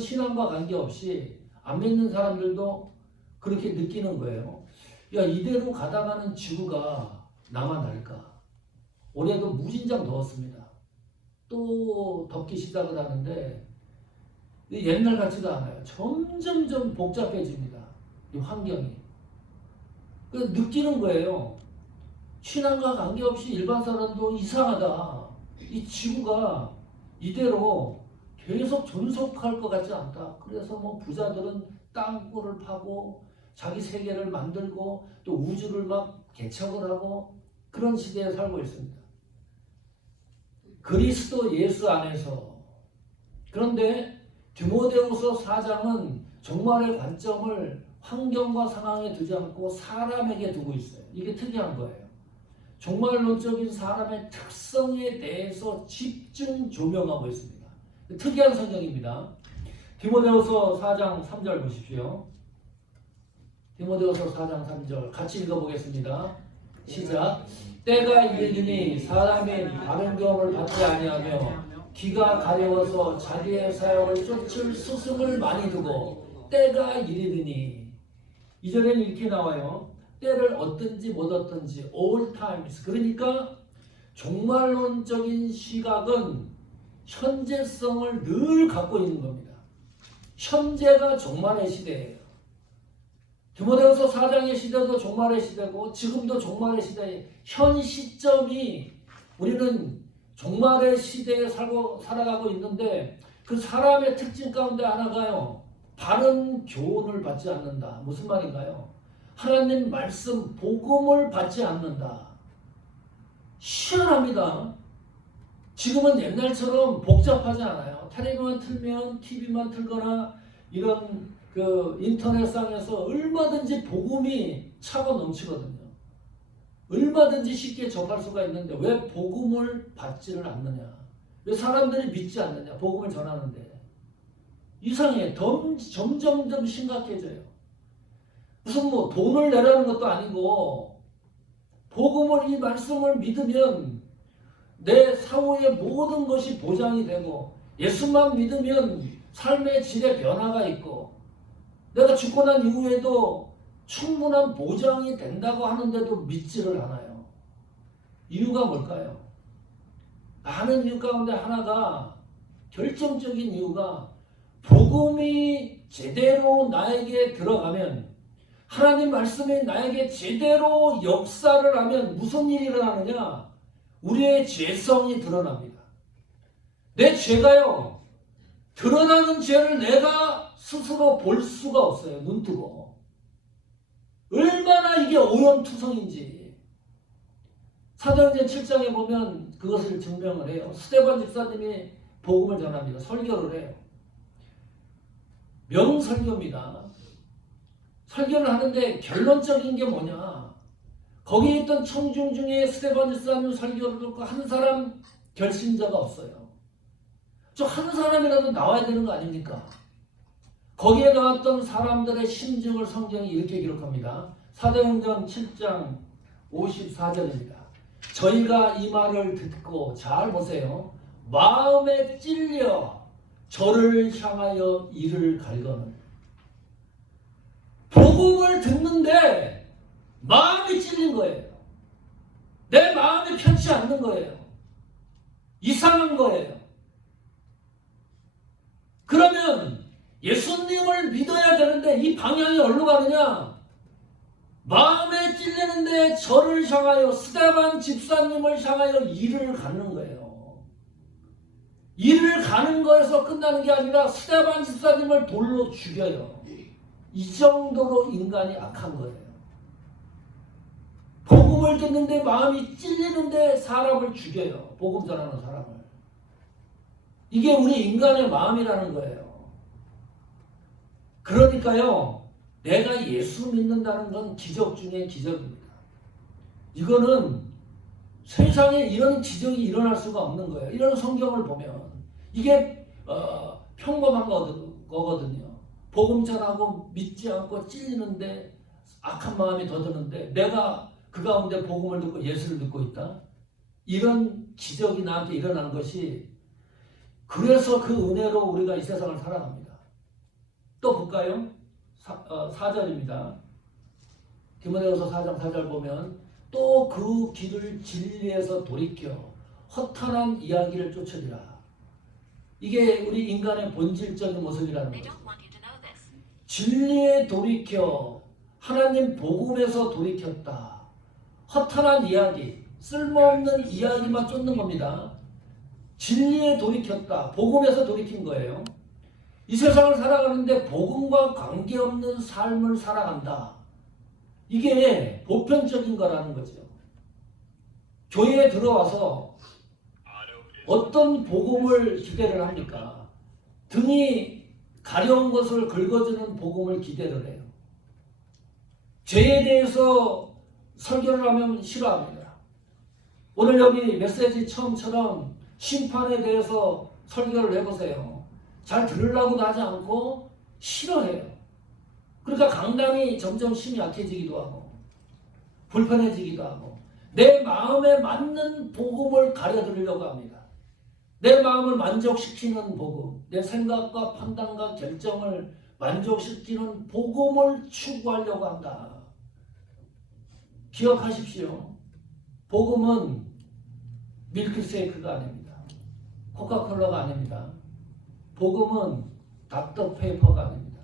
신앙과 관계없이 안 믿는 사람들도 그렇게 느끼는 거예요. 야, 이대로 가다가는 지구가 나만 할까? 올해도 무진장 더웠습니다. 또 덥기 시작을 하는데 옛날 같지가 않아요. 점점점 복잡해집니다. 이 환경이. 느끼는 거예요. 신앙과 관계없이 일반 사람도 이상하다. 이 지구가 이대로 계속 존속할 것 같지 않다. 그래서 뭐 부자들은 땅굴을 파고 자기 세계를 만들고 또 우주를 막 개척을 하고 그런 시대에 살고 있습니다. 그리스도 예수 안에서. 그런데 디모데후서 4장은 종말의 관점을 환경과 상황에 두지 않고 사람에게 두고 있어요. 이게 특이한 거예요. 종말론적인 사람의 특성에 대해서 집중 조명하고 있습니다. 특이한 성경입니다. 디모데후서 4장 3절 보십시오. 디모데후서 4장 3절 같이 읽어보겠습니다. 시작. 때가 이르니 사람이 바른 교훈을 받지 아니하며 귀가 가려워서 자기의 사역을 쫓을 스승을 많이 두고 때가 이르니. 이 절에는 이렇게 나와요. 때를 얻든지 못 얻든지 all times. 그러니까 종말론적인 시각은 현재성을 늘 갖고 있는 겁니다. 현재가 종말의 시대예요. 디모데후서 4장의 시대도 종말의 시대고 지금도 종말의 시대에 현 시점이 우리는 종말의 시대에 살아가고 있는데 그 사람의 특징 가운데 하나가요. 바른 교훈을 받지 않는다. 무슨 말인가요? 하나님 말씀, 복음을 받지 않는다. 희한합니다. 지금은 옛날처럼 복잡하지 않아요. 텔레비만 틀면, TV만 틀거나 이런 그 인터넷상에서 얼마든지 복음이 차고 넘치거든요. 얼마든지 쉽게 접할 수가 있는데 왜 복음을 받지를 않느냐? 왜 사람들이 믿지 않느냐? 복음을 전하는데. 이상해. 점점점 심각해져요. 무슨 뭐 돈을 내라는 것도 아니고 복음을 이 말씀을 믿으면 내 사후의 모든 것이 보장이 되고 예수만 믿으면 삶의 질의 변화가 있고 내가 죽고 난 이후에도 충분한 보장이 된다고 하는데도 믿지를 않아요. 이유가 뭘까요? 많은 이유 가운데 하나가 결정적인 이유가 복음이 제대로 나에게 들어가면 하나님 말씀이 나에게 제대로 역사를 하면 무슨 일이 일어나느냐? 우리의 죄성이 드러납니다. 내 죄가요. 드러나는 죄를 내가 스스로 볼 수가 없어요. 눈뜨고. 얼마나 이게 오염투성인지. 사도행전 7장에 보면 그것을 증명을 해요. 스데반 집사님이 복음을 전합니다. 설교를 해요. 명설교입니다. 설교를 하는데 결론적인 게 뭐냐? 거기에 있던 청중 중에 스데반 집사님 설교를 듣고 한 사람 결신자가 없어요. 저 한 사람이라도 나와야 되는 거 아닙니까? 거기에 나왔던 사람들의 심증을 성경이 이렇게 기록합니다. 사도행전 7장 54절입니다. 저희가 이 말을 듣고 잘 보세요. 마음에 찔려 저를 향하여 이를 갈거늘. 복음을 듣는데 마음이 찔린 거예요. 내 마음이 편치 않는 거예요. 이상한 거예요. 그러면 예수님을 믿어야 되는데 이 방향이 어디로 가느냐? 마음에 찔리는데 저를 향하여 스데반 집사님을 향하여 이를 가는 거예요. 이를 가는 거에서 끝나는 게 아니라 스데반 집사님을 돌로 죽여요. 이 정도로 인간이 악한 거예요. 복음을 듣는데 마음이 찔리는데 사람을 죽여요. 복음 전하는 사람을. 이게 우리 인간의 마음이라는 거예요. 그러니까요. 내가 예수 믿는다는 건 기적 중에 기적입니다. 이거는 세상에 이런 기적이 일어날 수가 없는 거예요. 이런 성경을 보면 이게 평범한 거거든요. 복음 전하고 믿지 않고 찔리는데 악한 마음이 더 드는데 내가 그 가운데 복음을 듣고 예수를 믿고 있다. 이런 기적이 나한테 일어나는 것이 그래서 그 은혜로 우리가 이 세상을 살아갑니다. 또 볼까요? 4절입니다. 디모데후서 4장 4절 보면 또 그 길을 진리에서 돌이켜 허탄한 이야기를 쫓으리라. 이게 우리 인간의 본질적인 모습이라는 거죠. 진리에 돌이켜 하나님 복음에서 돌이켰다. 허탄한 이야기, 쓸모없는 이야기만 쫓는 겁니다. 진리에 돌이켰다. 복음에서 돌이킨 거예요. 이 세상을 살아가는데 복음과 관계없는 삶을 살아간다. 이게 보편적인 거라는 거죠. 교회에 들어와서 어떤 복음을 기대를 합니까? 등이 가려운 것을 긁어주는 복음을 기대를 해요. 죄에 대해서 설교를 하면 싫어합니다. 오늘 여기 메시지 처음처럼 심판에 대해서 설교를 해보세요. 잘 들으려고도 하지 않고 싫어해요. 그러니까 강단이 점점 힘이 약해지기도 하고 불편해지기도 하고 내 마음에 맞는 복음을 가려들으려고 합니다. 내 마음을 만족시키는 복음, 내 생각과 판단과 결정을 만족시키는 복음을 추구하려고 한다. 기억하십시오. 복음은 밀크쉐이크가 아닙니다. 코카콜라가 아닙니다. 복음은 닥터페이퍼가 아닙니다.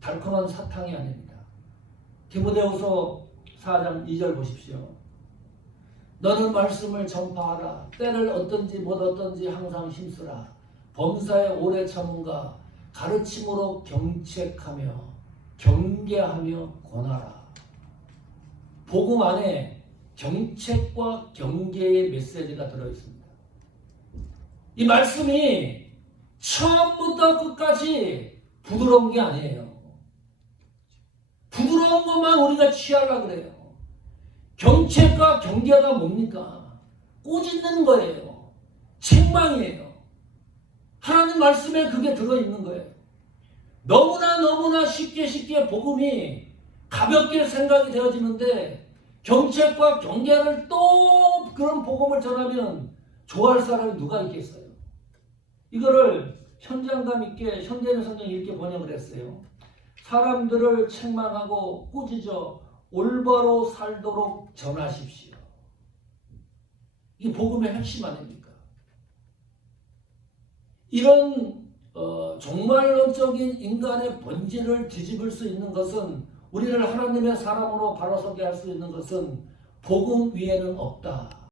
달콤한 사탕이 아닙니다. 디모데후서 4장 2절 보십시오. 너는 말씀을 전파하라. 때를 얻든지 못 얻든지 항상 힘쓰라. 범사에 오래 참음과 가르침으로 경책하며 경계하며 권하라. 복음 안에 경책과 경계의 메시지가 들어있습니다. 이 말씀이 처음부터 끝까지 부드러운 게 아니에요. 부드러운 것만 우리가 취하려고 그래요. 경책과 경계가 뭡니까? 꼬집는 거예요. 책망이에요. 하나님 말씀에 그게 들어있는 거예요. 너무나 쉽게 복음이 가볍게 생각이 되어지는데 경책과 경계를 또 그런 복음을 전하면 좋아할 사람이 누가 있겠어요? 이거를 현장감 있게 현대인 성경이 이렇게 번역을 했어요. 사람들을 책망하고 꾸짖어 올바로 살도록 전하십시오. 이게 복음의 핵심 아닙니까? 이런 종말론적인 인간의 본질을 뒤집을 수 있는 것은 우리를 하나님의 사람으로 바로 서게 할 수 있는 것은 복음 위에는 없다.